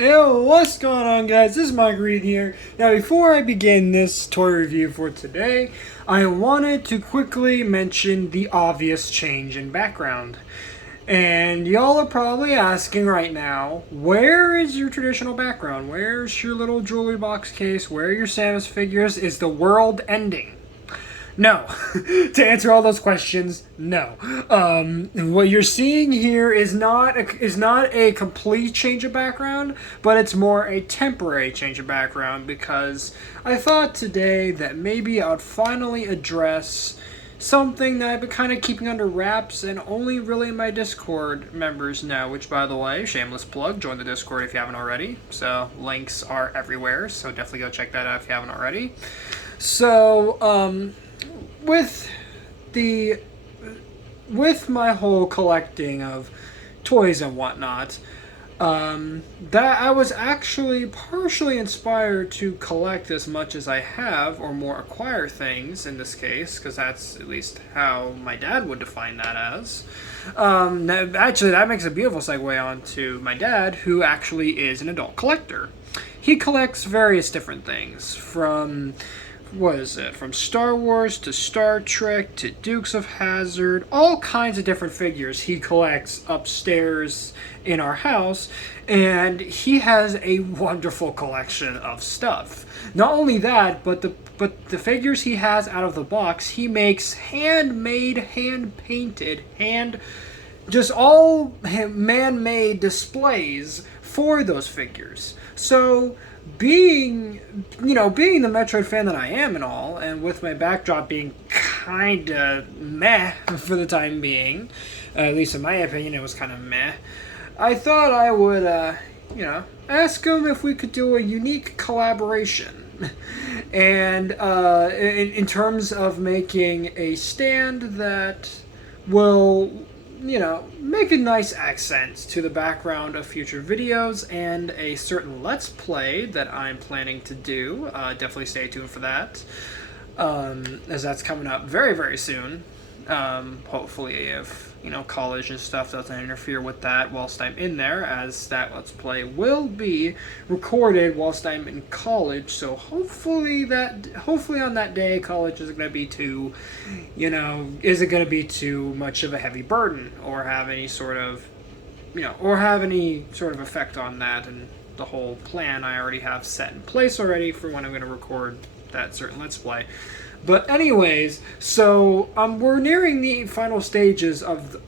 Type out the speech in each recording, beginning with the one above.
Yo, what's going on, guys? This is Mike Reed here. Now, before I begin this toy review for today, I wanted to quickly mention the obvious change in background. And y'all are probably asking right now, where is your traditional background? Where's your little jewelry box case? Where are your Samus figures? Is the world ending? No. To answer all those questions, no. What you're seeing here is not a complete change of background, but it's more a temporary change of background because I thought today that maybe I would finally address something that I've been kind of keeping under wraps and only really my Discord members know, which, by the way, shameless plug, join the Discord if you haven't already. So links are everywhere, so definitely go check that out if you haven't already. So, with my whole collecting of toys and whatnot, that I was actually partially inspired to collect as much as I have, or more acquire things in this case, because that's at least how my dad would define that as. Actually, that makes a beautiful segue on to my dad, who actually is an adult collector. He collects various different things, from from Star Wars to Star Trek to Dukes of Hazzard, all kinds of different figures he collects upstairs in our house, and he has a wonderful collection of stuff. Not only that, but the figures he has out of the box, he makes handmade, hand-painted, just all man-made displays for those figures. So being the Metroid fan that I am and all, and with my backdrop being kinda meh for the time being, at least in my opinion it was kinda meh, I thought I would, ask him if we could do a unique collaboration. And in terms of making a stand that will make a nice accent to the background of future videos and a certain Let's Play that I'm planning to do. Definitely stay tuned for that, as that's coming up very, very soon. Hopefully if, college and stuff doesn't interfere with that whilst I'm in there, as that Let's Play will be recorded whilst I'm in college, so hopefully on that day college isn't going to be too, isn't going to be too much of a heavy burden, or have any sort of, effect on that, and the whole plan I already have set in place already for when I'm going to record that certain Let's Play. But anyways, so we're nearing the final stages of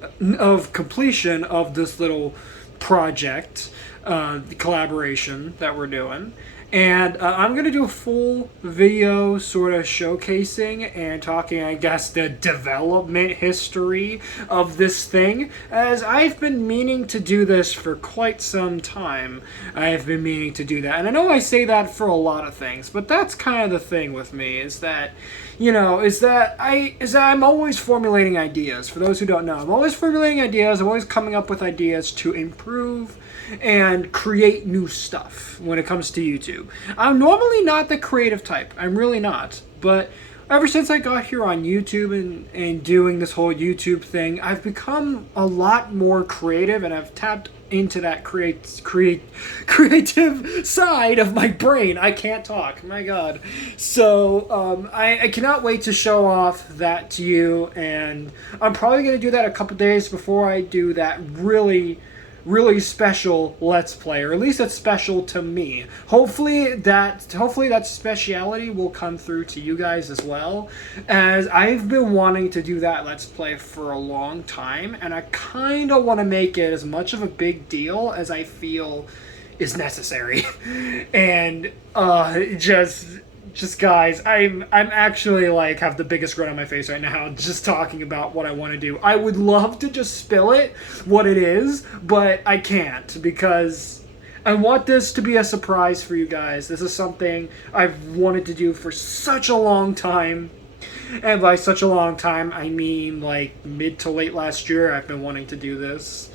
completion of this little project, the collaboration that we're doing. And I'm going to do a full video sort of showcasing and talking, I guess, the development history of this thing, as I've been meaning to do this for quite some time. I've been meaning to do that. And I know I say that for a lot of things, but that's kind of the thing with me, is that, I'm always formulating ideas. For those who don't know, I'm always formulating ideas. I'm always coming up with ideas to improve and create new stuff when it comes to YouTube. I'm normally not the creative type. I'm really not. But ever since I got here on YouTube and doing this whole YouTube thing, I've become a lot more creative, and I've tapped into that creative side of my brain. I can't talk. My God. So I cannot wait to show off that to you, and I'm probably going to do that a couple days before I do that really special Let's Play, or at least that's special to me. Hopefully that speciality will come through to you guys as well, as I've been wanting to do that Let's Play for a long time, and I kind of want to make it as much of a big deal as I feel is necessary. And just guys, I'm actually have the biggest grin on my face right now just talking about what I want to do. I would love to just spill it, what it is, but I can't, because I want this to be a surprise for you guys. This is something I've wanted to do for such a long time. And by such a long time, I mean mid to late last year I've been wanting to do this.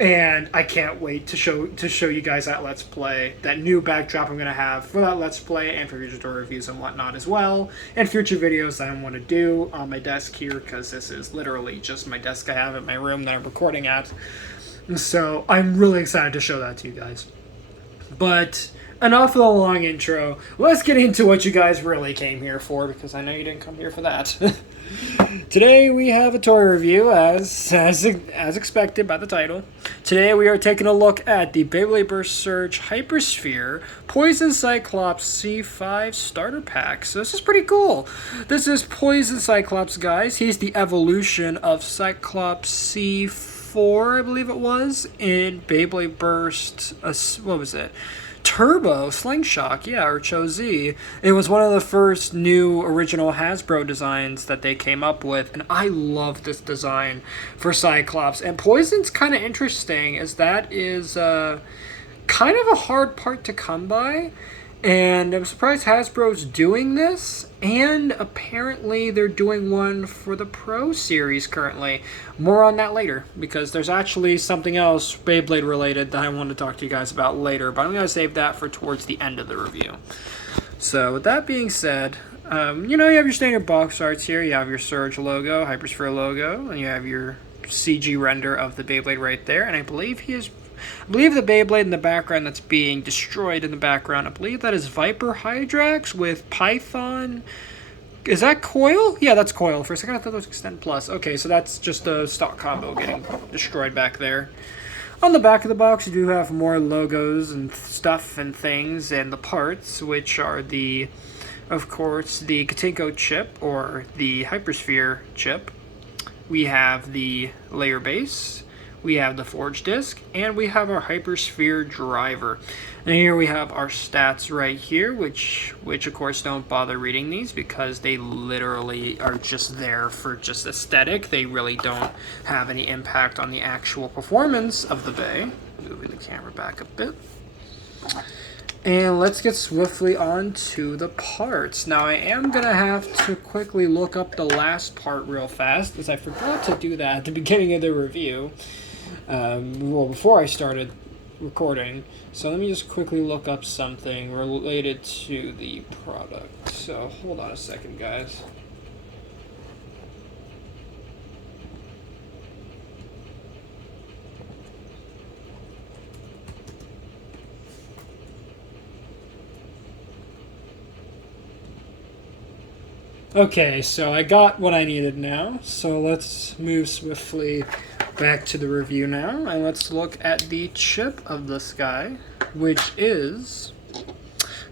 And I can't wait to show you guys that Let's Play, that new backdrop I'm going to have for that Let's Play, and for future toy reviews and whatnot as well, and future videos that I want to do on my desk here, because this is literally just my desk I have in my room that I'm recording at. So I'm really excited to show that to you guys. But enough of the long intro. Let's get into what you guys really came here for, because I know you didn't come here for that. Today we have a toy review, as expected by the title. Today we are taking a look at the Beyblade Burst Surge HyperSphere Poison Cyclops C5 Starter Pack. So this is pretty cool. This is Poison Cyclops, guys. He's the evolution of Cyclops C4, I believe it was, in Beyblade Burst, what was it? Turbo Slingshot, yeah, or Cho-Z. It was one of the first new original Hasbro designs that they came up with, and I love this design for Cyclops. And Poison's kind of interesting, as that is kind of a hard part to come by, and I'm surprised Hasbro's doing this, and apparently they're doing one for the Pro Series currently. More on that later, because there's actually something else Beyblade related that I want to talk to you guys about later, but I'm going to save that for towards the end of the review. So with that being said, you have your standard box arts here. You have your Surge logo, HyperSphere logo, and you have your CG render of the Beyblade right there, and I believe the Beyblade in the background that's being destroyed in the background, I believe that is Viper Hydrax with Python. Is that Coil? Yeah, that's Coil. For a second I thought it was Extend Plus. Okay, so that's just a stock combo getting destroyed back there. On the back of the box, you do have more logos and stuff and things and the parts, which are of course, the Katinko chip, or the HyperSphere chip. We have the layer base. We have the forge disc, and we have our HyperSphere driver. And here we have our stats right here, which of course don't bother reading these because they literally are just there for just aesthetic. They really don't have any impact on the actual performance of the Bey. Moving the camera back a bit. And let's get swiftly on to the parts. Now I am going to have to quickly look up the last part real fast, as I forgot to do that at the beginning of the review. Before I started recording. So let me just quickly look up something related to the product. So hold on a second, guys. Okay, so I got what I needed now. So let's move swiftly back to the review now, and let's look at the chip of this guy, which is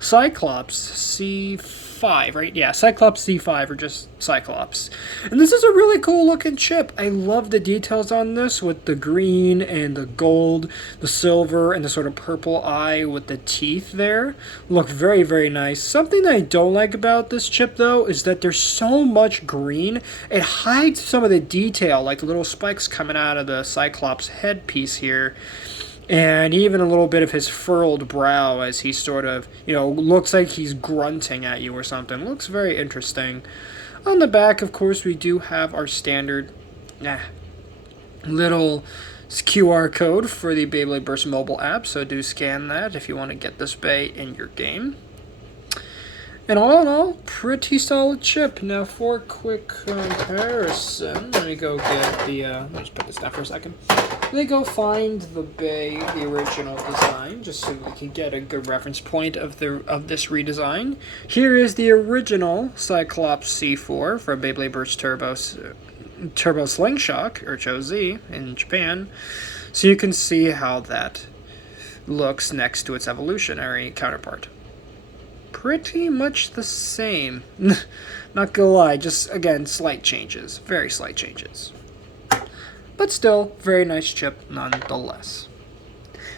Cyclops C5, right? Yeah, Cyclops C5, or just Cyclops. And this is a really cool looking chip. I love the details on this with the green and the gold, the silver, and the sort of purple eye with the teeth there. Look very, very nice. Something that I don't like about this chip, though, is that there's so much green. It hides some of the detail, like the little spikes coming out of the Cyclops headpiece here. And even a little bit of his furrowed brow as he sort of, looks like he's grunting at you or something. Looks very interesting. On the back, of course, we do have our standard little QR code for the Beyblade Burst mobile app, so do scan that if you want to get this Bey in your game. And all in all, pretty solid chip. Now, for a quick comparison, let me go get the, let me just put this down for a second. Let me go find the Bey, the original design, just so we can get a good reference point of this redesign. Here is the original Cyclops C4 for Beyblade Burst Turbo Slingshot, or Cho-Z in Japan. So you can see how that looks next to its evolutionary counterpart. Pretty much the same. Not gonna lie, just, again, slight changes. Very slight changes. But still, very nice chip nonetheless.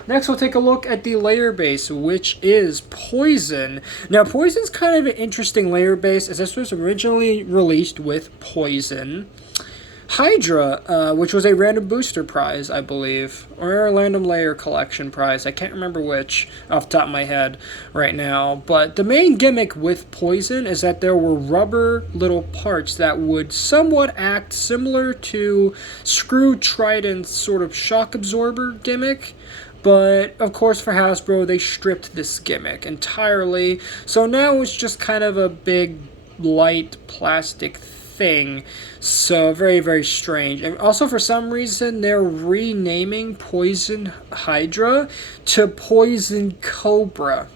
Next, we'll take a look at the layer base, which is Poison. Now, Poison's kind of an interesting layer base, as this was originally released with Poison Hydra, which was a random booster prize, I believe, or a random layer collection prize. I can't remember which off the top of my head right now. But the main gimmick with Poison is that there were rubber little parts that would somewhat act similar to Screw Trident's sort of shock absorber gimmick. But, of course, for Hasbro, they stripped this gimmick entirely. So now it's just kind of a big, light, plastic thing. So very, very strange. And also, for some reason, they're renaming Poison Hydra to Poison Cobra.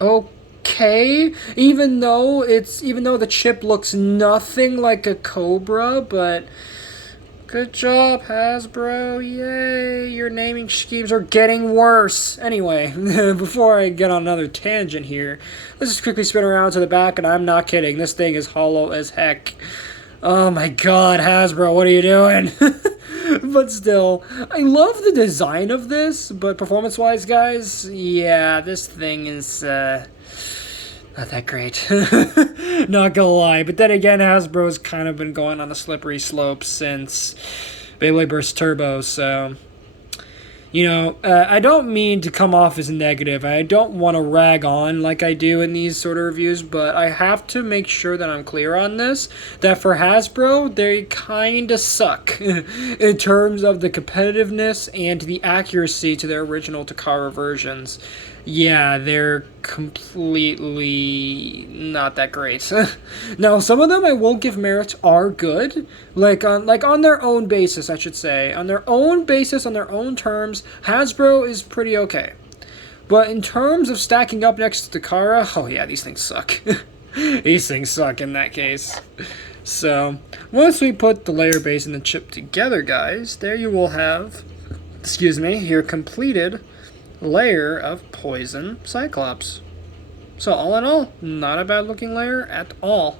Okay, even though the chip looks nothing like a cobra, but good job, Hasbro. Yay, your naming schemes are getting worse. Anyway, before I get on another tangent here, let's just quickly spin around to the back, and I'm not kidding, this thing is hollow as heck. Oh my god, Hasbro, what are you doing? But still, I love the design of this, but performance-wise, guys, yeah, this thing is, not that great. Not gonna lie. But then again, Hasbro's kind of been going on a slippery slope since Beyblade Burst Turbo, so... You know, I don't mean to come off as negative. I don't want to rag on like I do in these sort of reviews, but I have to make sure that I'm clear on this, that for Hasbro, they kind of suck in terms of the competitiveness and the accuracy to their original Takara versions. Yeah, they're completely not that great. Now, some of them I will give merit are good, like on their own basis, I should say. On their own basis, on their own terms, Hasbro is pretty okay. But in terms of stacking up next to Takara, oh yeah, these things suck. These things suck in that case. So, once we put the layer base and the chip together, guys, there you will have, your completed layer of Poison Cyclops. So all in all, not a bad looking layer at all.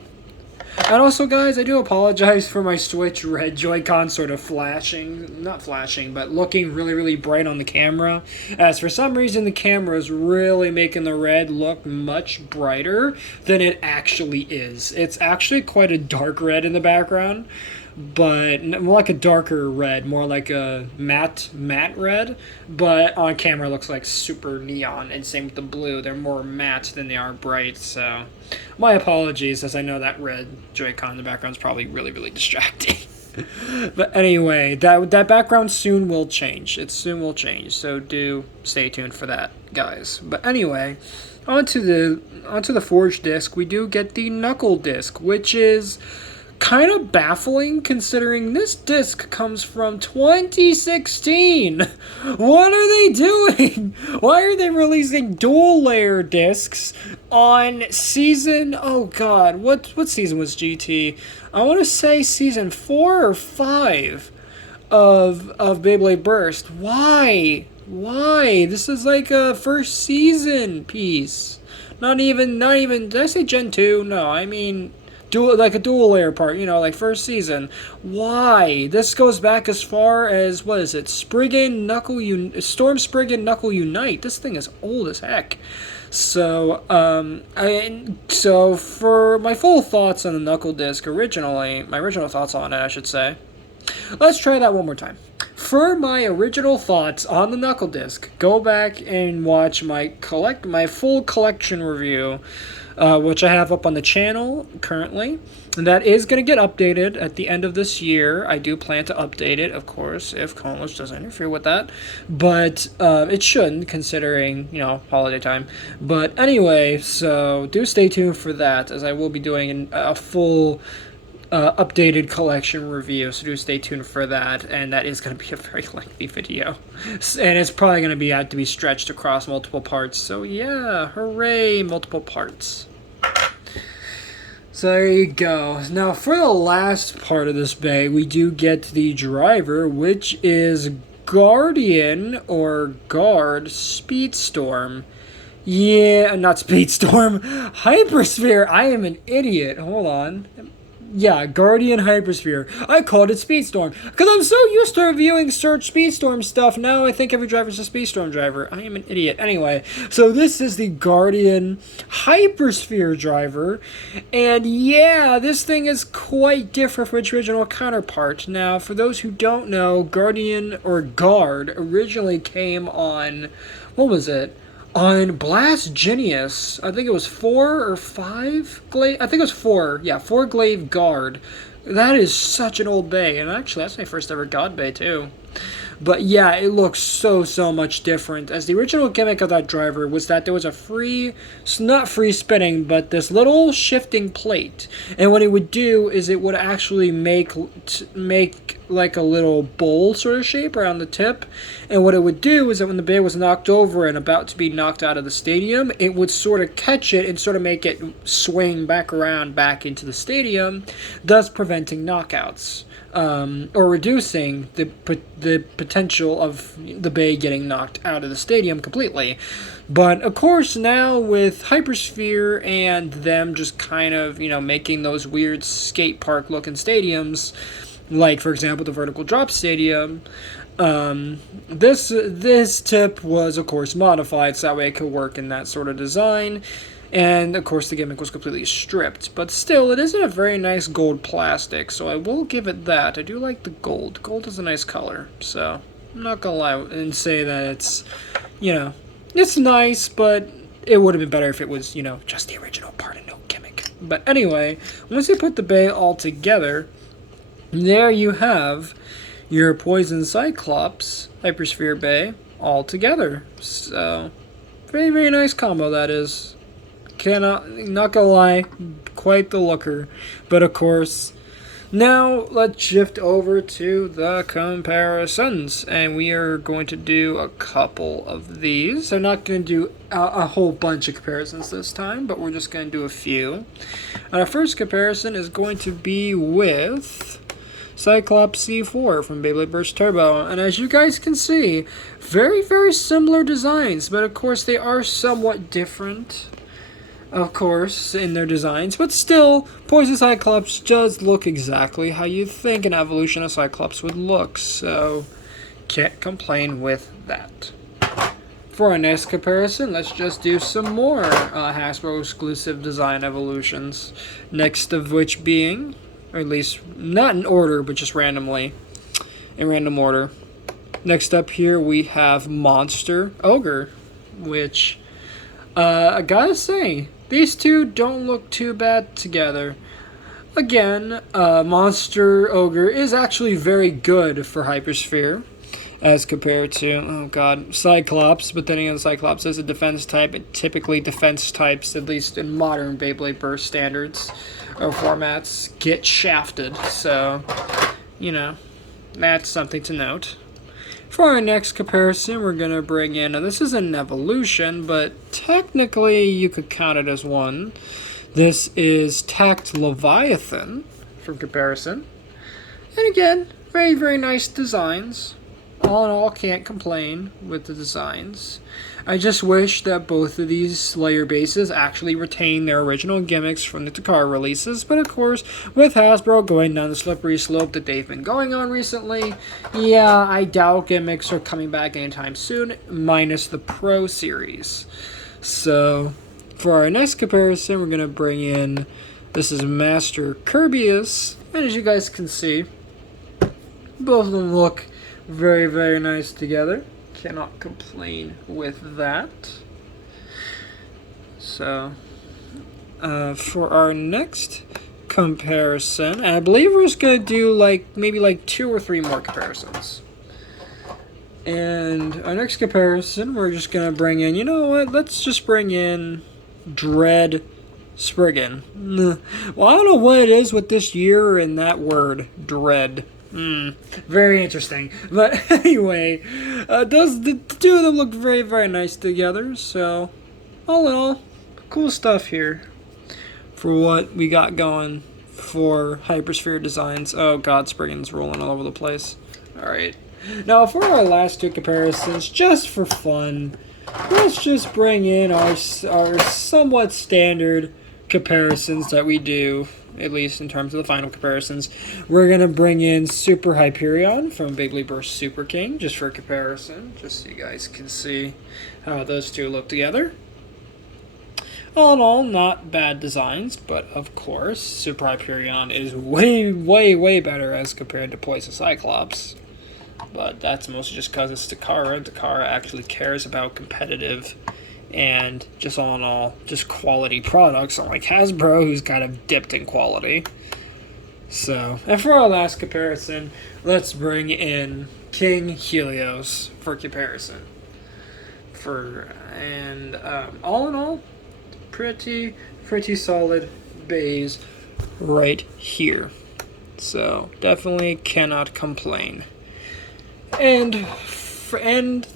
And also, guys, I do apologize for my Switch red Joy-Con sort of not flashing, but looking really, really bright on the camera. As for some reason, the camera is really making the red look much brighter than it actually is. It's actually quite a dark red in the background, but more like a darker red, more like a matte red, but on camera it looks like super neon, and same with the blue. They're more matte than they are bright, so my apologies, as I know that red Joy-Con in the background is probably really, really distracting. But anyway, that background soon will change. It soon will change, so do stay tuned for that, guys. But anyway, onto the Forge disc, we do get the Knuckle disc, which is kind of baffling considering this disc comes from 2016. What are they doing? Why are they releasing dual layer discs on season, oh god, what season was GT? I want to say season 4 or 5 of Beyblade Burst. Why? This is like a first season piece. Not even, did I say Gen 2? No, I mean a dual layer part, like first season. Why? This goes back as far as, what is it? Storm Spriggan Knuckle Unite. This thing is old as heck. So, so for my full thoughts on the Knuckle disc my original thoughts on it, I should say. Let's try that one more time. For my original thoughts on the Knuckle disc, go back and watch my full collection review, which I have up on the channel currently. And that is going to get updated at the end of this year. I do plan to update it, of course, if Conlos doesn't interfere with that. But it shouldn't, considering, holiday time. But anyway, so do stay tuned for that, as I will be doing a full updated collection review, so do stay tuned for that, and that is going to be a very lengthy video, and it's probably going to have to be stretched across multiple parts, so yeah, hooray, multiple parts. So there you go. Now for the last part of this bag, we do get the driver, which is Guardian or Guard Speedstorm. Yeah, not Speedstorm, HyperSphere. I am an idiot. Hold on. Yeah, Guardian HyperSphere. I called it Speedstorm because I'm so used to reviewing search Speedstorm stuff. Now I think every driver's a Speedstorm driver. I am an idiot. Anyway, so this is the Guardian HyperSphere driver. And yeah, this thing is quite different from its original counterpart. Now, for those who don't know, Guardian or Guard originally came on, what was it? On Blast Genius, I think it was 4 or 5 glaive. I think it was 4. Yeah, 4 glaive Guard. That is such an old bay, and actually that's my first ever God bay too. But yeah, it looks so much different. As the original gimmick of that driver was that there was a not free spinning, but this little shifting plate. And what it would do is it would actually make like a little bowl sort of shape around the tip. And what it would do is that when the bay was knocked over and about to be knocked out of the stadium, it would sort of catch it and sort of make it swing back around back into the stadium, thus preventing knockouts. Or reducing the potential of the bay getting knocked out of the stadium completely. But of course now with HyperSphere and them just kind of, making those weird skate park looking stadiums, like for example the vertical drop stadium, this tip was of course modified so that way it could work in that sort of design. And, of course, the gimmick was completely stripped. But still, it is in a very nice gold plastic, so I will give it that. I do like the gold. Gold is a nice color, so I'm not going to lie and say that it's, it's nice, but it would have been better if it was, just the original part and no gimmick. But anyway, once you put the bay all together, there you have your Poison Cyclops HyperSphere bay all together. So, very, very nice combo that is. Not gonna lie, quite the looker. But of course, now let's shift over to the comparisons, and we are going to do a couple of these. I'm not going to do a whole bunch of comparisons this time, but we're just going to do a few. And our first comparison is going to be with Cyclops C4 from Beyblade Burst Turbo, and as you guys can see, very, very similar designs, but of course they are somewhat different. Of course, in their designs, but still, Poison Cyclops does look exactly how you think an evolution of Cyclops would look, so can't complain with that. For our next comparison, let's just do some more Hasbro exclusive design evolutions, next of which being, or at least not in order, but just randomly, in random order. Next up here we have Monster Ogre, which, I gotta say, these two don't look too bad together. Again, Monster Ogre is actually very good for HyperSphere as compared to, Cyclops. But then again, Cyclops is a defense type. And typically defense types, at least in modern Beyblade Burst standards or formats, get shafted. So, that's something to note. For our next comparison, we're going to bring in, and this is an evolution, but technically you could count it as one. This is Tact Leviathan from comparison. And again, very, very nice designs. All in all, can't complain with the designs. I just wish that both of these layer bases actually retain their original gimmicks from the Takara releases, but of course, with Hasbro going down the slippery slope that they've been going on recently, yeah, I doubt gimmicks are coming back anytime soon, minus the Pro Series. So, for our next comparison, we're going to bring in, this is Master Kirbyus, and as you guys can see, both of them look very, very nice together. Cannot complain with that. So, for our next comparison, I believe we're just going to do maybe 2 or 3 more comparisons. And our next comparison, we're just going to bring in, let's just bring in Dread Spriggan. Well, I don't know what it is with this year and that word, Dread. Very interesting. But anyway, the two of them look very, very nice together. So, all in all, cool stuff here for what we got going for HyperSphere designs. Oh god, Spriggan's rolling all over the place. Alright. Now, for our last 2 comparisons, just for fun, let's just bring in our somewhat standard comparisons that we do, at least in terms of the final comparisons. We're going to bring in Super Hyperion from Beyblade Burst Super King, just for comparison, just so you guys can see how those two look together. All in all, not bad designs, but of course, Super Hyperion is way, way, way better as compared to Poison Cyclops. But that's mostly just because it's Takara, and Takara actually cares about competitive and just all in all, just quality products, unlike Hasbro, who's kind of dipped in quality. So, and for our last comparison, let's bring in King Helios for comparison. All in all, pretty solid bays right here. So definitely cannot complain. And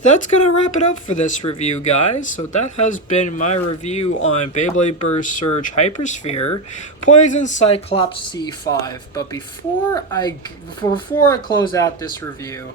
that's gonna wrap it up for this review, guys. So that has been my review on Beyblade Burst Surge HyperSphere Poison Cyclops C5. But before I close out this review,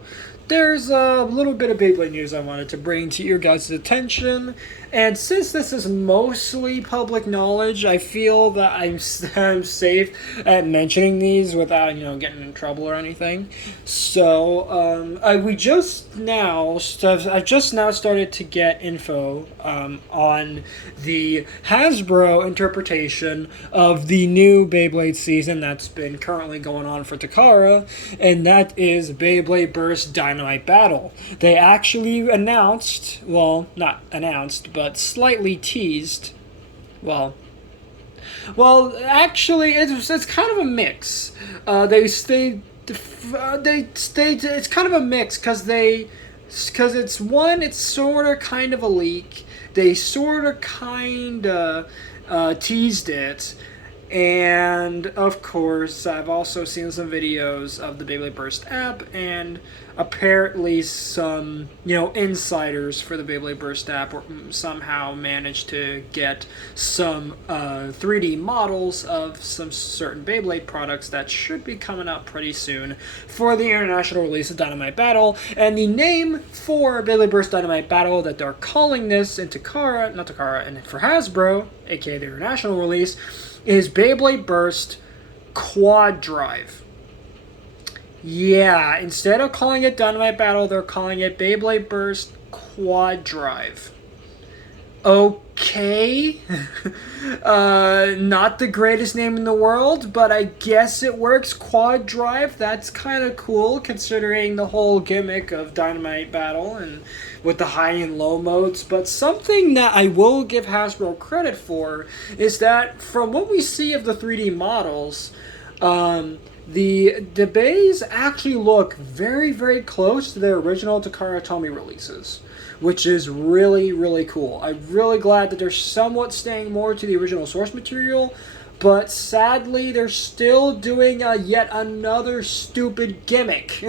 there's a little bit of Beyblade news I wanted to bring to your guys' attention. And since this is mostly public knowledge, I feel that I'm safe at mentioning these without, getting in trouble or anything. So, I've just now started to get info on the Hasbro interpretation of the new Beyblade season that's been currently going on for Takara, and that is Beyblade Burst Dynamite Battle. They actually announced, well, not announced, but slightly teased. Well, actually, it's kind of a mix. It's kind of a mix because it's sort of kind of a leak. They sort of kind of teased it. And, of course, I've also seen some videos of the Beyblade Burst app, and apparently some, insiders for the Beyblade Burst app somehow managed to get some 3D models of some certain Beyblade products that should be coming out pretty soon for the international release of Dynamite Battle. And the name for Beyblade Burst Dynamite Battle that they're calling this and for Hasbro, aka the international release, is Beyblade Burst Quad Drive. Yeah, instead of calling it Dynamite Battle, they're calling it Beyblade Burst Quad Drive. Okay. Not the greatest name in the world, but I guess it works. Quad Drive, that's kind of cool considering the whole gimmick of Dynamite Battle and with the high and low modes. But something that I will give Hasbro credit for is that from what we see of the 3D models, the bays actually look very, very close to their original Takara Tomy releases, which is really, really cool. I'm really glad that they're somewhat staying more to the original source material, but sadly they're still doing yet another stupid gimmick.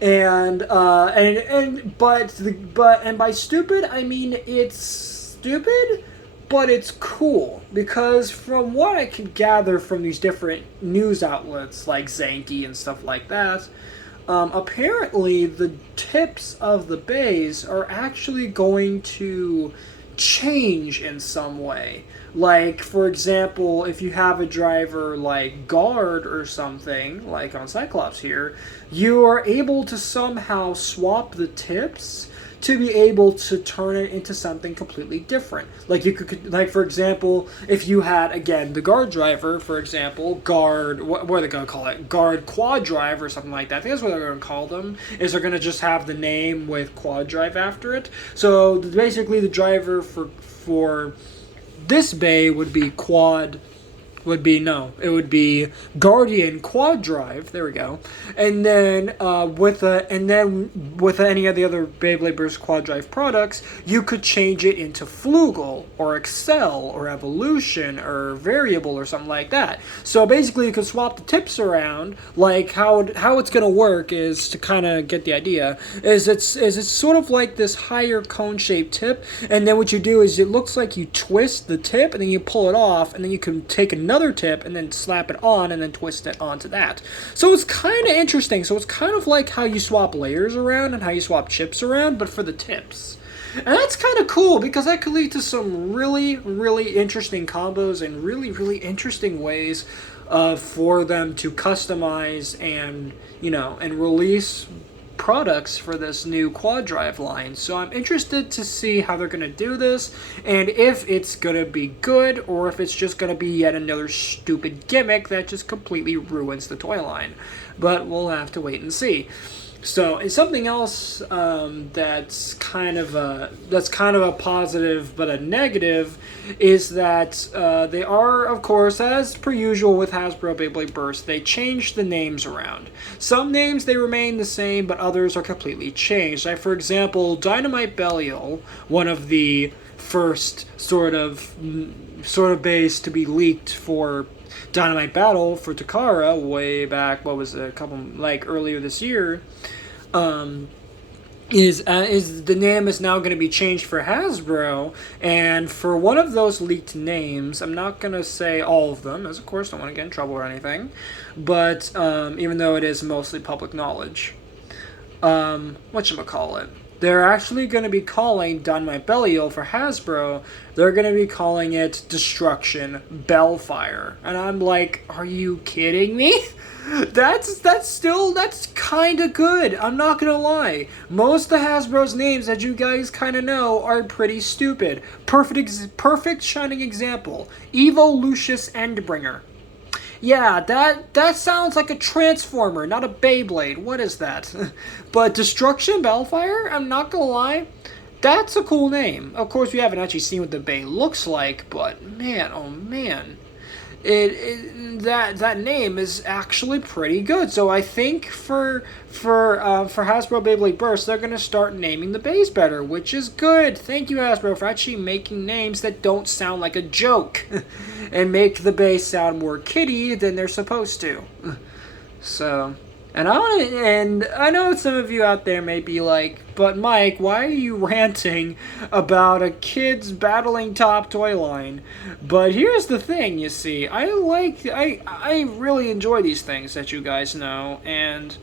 And by stupid I mean it's stupid, but it's cool, because from what I can gather from these different news outlets like Zanky and stuff like that, apparently the tips of the bays are actually going to change in some way. Like, for example, if you have a driver like Guard or something, like on Cyclops here, you are able to somehow swap the tips to be able to turn it into something completely different. Like you could, like for example, if you had, again, the Guard driver, for example, Guard, what are they going to call it? Guard Quad Drive or something like that. I think that's what they're going to call them, is they're going to just have the name with Quad Drive after it. So basically the driver for this bay would be Guardian Quad Drive. There we go. And then with any of the other Beyblade Burst Quad Drive products, you could change it into Flugel or Excel or Evolution or Variable or something like that. So basically, you could swap the tips around. Like how it's gonna work is, to kind of get the idea, is it's sort of like this higher cone shaped tip, and then what you do is it looks like you twist the tip and then you pull it off, and then you can take another tip and then slap it on and then twist it onto that. So it's kind of interesting. So it's kind of like how you swap layers around and how you swap chips around, but for the tips. And that's kind of cool, because that could lead to some really, really interesting combos and really, really interesting ways for them to customize and release products for this new Quad Drive line. So I'm interested to see how they're going to do this, and if it's going to be good, or if it's just going to be yet another stupid gimmick that just completely ruins the toy line. But we'll have to wait and see. So, it's something else that's kind of a positive but a negative is that they are, of course, as per usual with Hasbro Beyblade Burst, they changed the names around. Some names they remain the same, but others are completely changed. Like for example, Dynamite Belial, one of the first sort of base to be leaked for Dynamite Battle for Takara way back. What was it, a couple like earlier this year? Um, is the name is now going to be changed for Hasbro, and for one of those leaked names, I'm not going to say all of them, as of course I don't want to get in trouble or anything, but even though it is mostly public knowledge, whatchamacallit, they're actually going to be calling Dynamite Belial for Hasbro, they're going to be calling it Destruction Bellfire. And I'm like, are you kidding me? That's kind of good. I'm not gonna lie. Most of Hasbro's names that you guys kind of know are pretty stupid. Perfect shining example. Evo Lucius Endbringer. Yeah, that sounds like a Transformer, not a Beyblade. What is that? But Destruction Bellfire? I'm not gonna lie. That's a cool name. Of course, we haven't actually seen what the Bay looks like, but man, oh man. That name is actually pretty good. So I think for Hasbro Beyblade Burst, they're gonna start naming the bays better, which is good. Thank you, Hasbro, for actually making names that don't sound like a joke, and make the bays sound more kiddie than they're supposed to. So. And I know some of you out there may be like, but Mike, why are you ranting about a kid's battling top toy line? But here's the thing, you see, I really enjoy these things that you guys know, and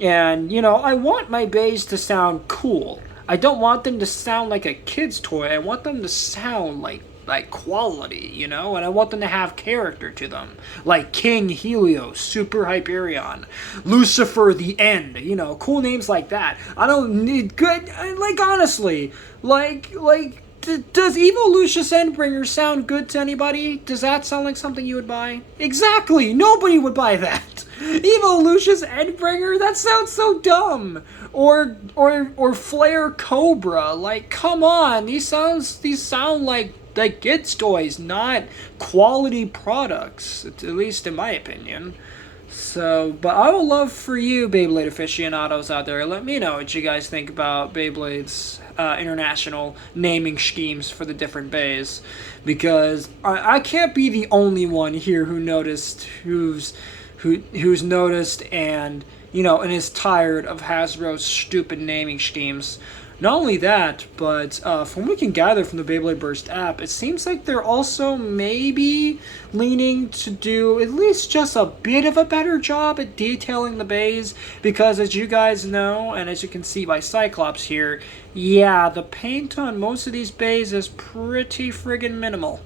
I want my bays to sound cool. I don't want them to sound like a kid's toy. I want them to sound like quality, and I want them to have character to them, like King Helios, Super Hyperion, Lucifer the End, cool names like that. I don't need good, like honestly, does Evo Lucius Endbringer sound good to anybody? Does that sound like something you would buy? Exactly, nobody would buy that. Evo Lucius Endbringer, that sounds so dumb. Or Flare Cobra, like come on, these sound like kids' toys, not quality products, at least in my opinion. So, but I would love for you, Beyblade aficionados out there, let me know what you guys think about Beyblade's international naming schemes for the different bays, because I can't be the only one here who's noticed and and is tired of Hasbro's stupid naming schemes. Not only that, but from what we can gather from the Beyblade Burst app, it seems like they're also maybe leaning to do at least just a bit of a better job at detailing the bays, because as you guys know, and as you can see by Cyclops here, yeah, the paint on most of these bays is pretty friggin' minimal.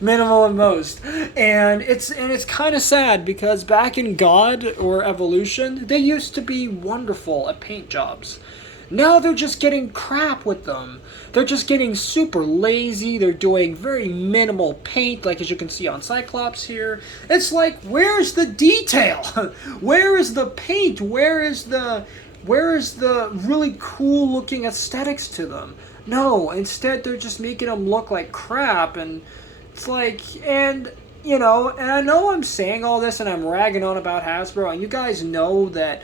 Minimal at most. And it's kind of sad, because back in God or Evolution, they used to be wonderful at paint jobs. Now they're just getting crap with them. They're just getting super lazy. They're doing very minimal paint, like as you can see on Cyclops here. It's like, where's the detail? Where is the paint? Where is the really cool looking aesthetics to them? No, instead they're just making them look like crap, and it's like, and I know I'm saying all this and I'm ragging on about Hasbro, and you guys know that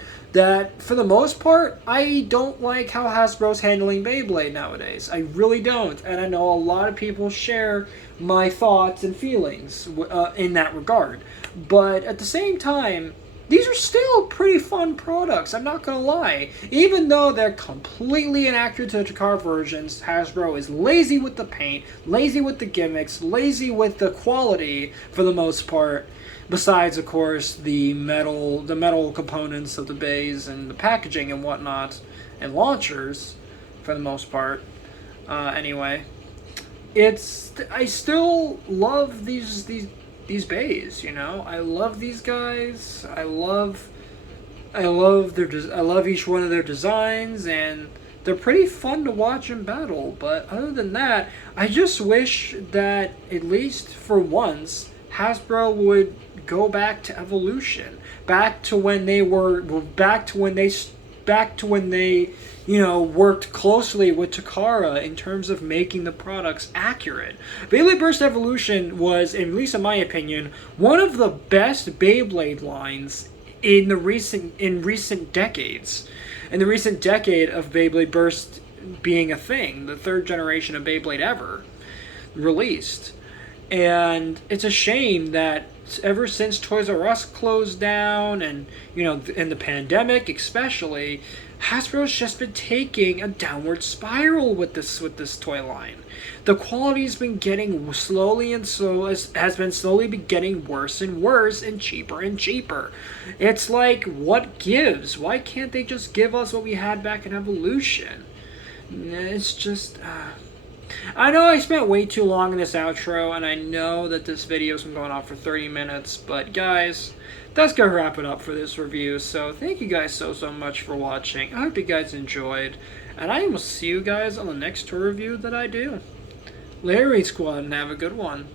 for the most part, I don't like how Hasbro's handling Beyblade nowadays. I really don't. And I know a lot of people share my thoughts and feelings in that regard. But at the same time, these are still pretty fun products, I'm not going to lie. Even though they're completely inaccurate to the Takara versions, Hasbro is lazy with the paint, lazy with the gimmicks, lazy with the quality for the most part. Besides, of course, the metal components of the bays and the packaging and whatnot, and launchers, for the most part. Anyway, I still love these bays. I love these guys. I love each one of their designs, and they're pretty fun to watch in battle. But other than that, I just wish that at least for once, Hasbro would go back to Evolution, back to when they back to when they, you know, worked closely with Takara in terms of making the products accurate. Beyblade Burst Evolution was, at least in my opinion, one of the best Beyblade lines in recent decades. In the recent decade of Beyblade Burst being a thing, the third generation of Beyblade ever released. And it's a shame that ever since Toys R Us closed down, and you know, in the pandemic especially, Hasbro's just been taking a downward spiral with this toy line. The quality's been getting slowly and has been slowly getting worse and worse and cheaper and cheaper. It's like, what gives? Why can't they just give us what we had back in Evolution? It's just I know I spent way too long in this outro, and I know that this video's been going on for 30 minutes, but guys, that's gonna wrap it up for this review. So thank you guys so much for watching. I hope you guys enjoyed, and I will see you guys on the next toy review that I do. Later, Squad, and have a good one.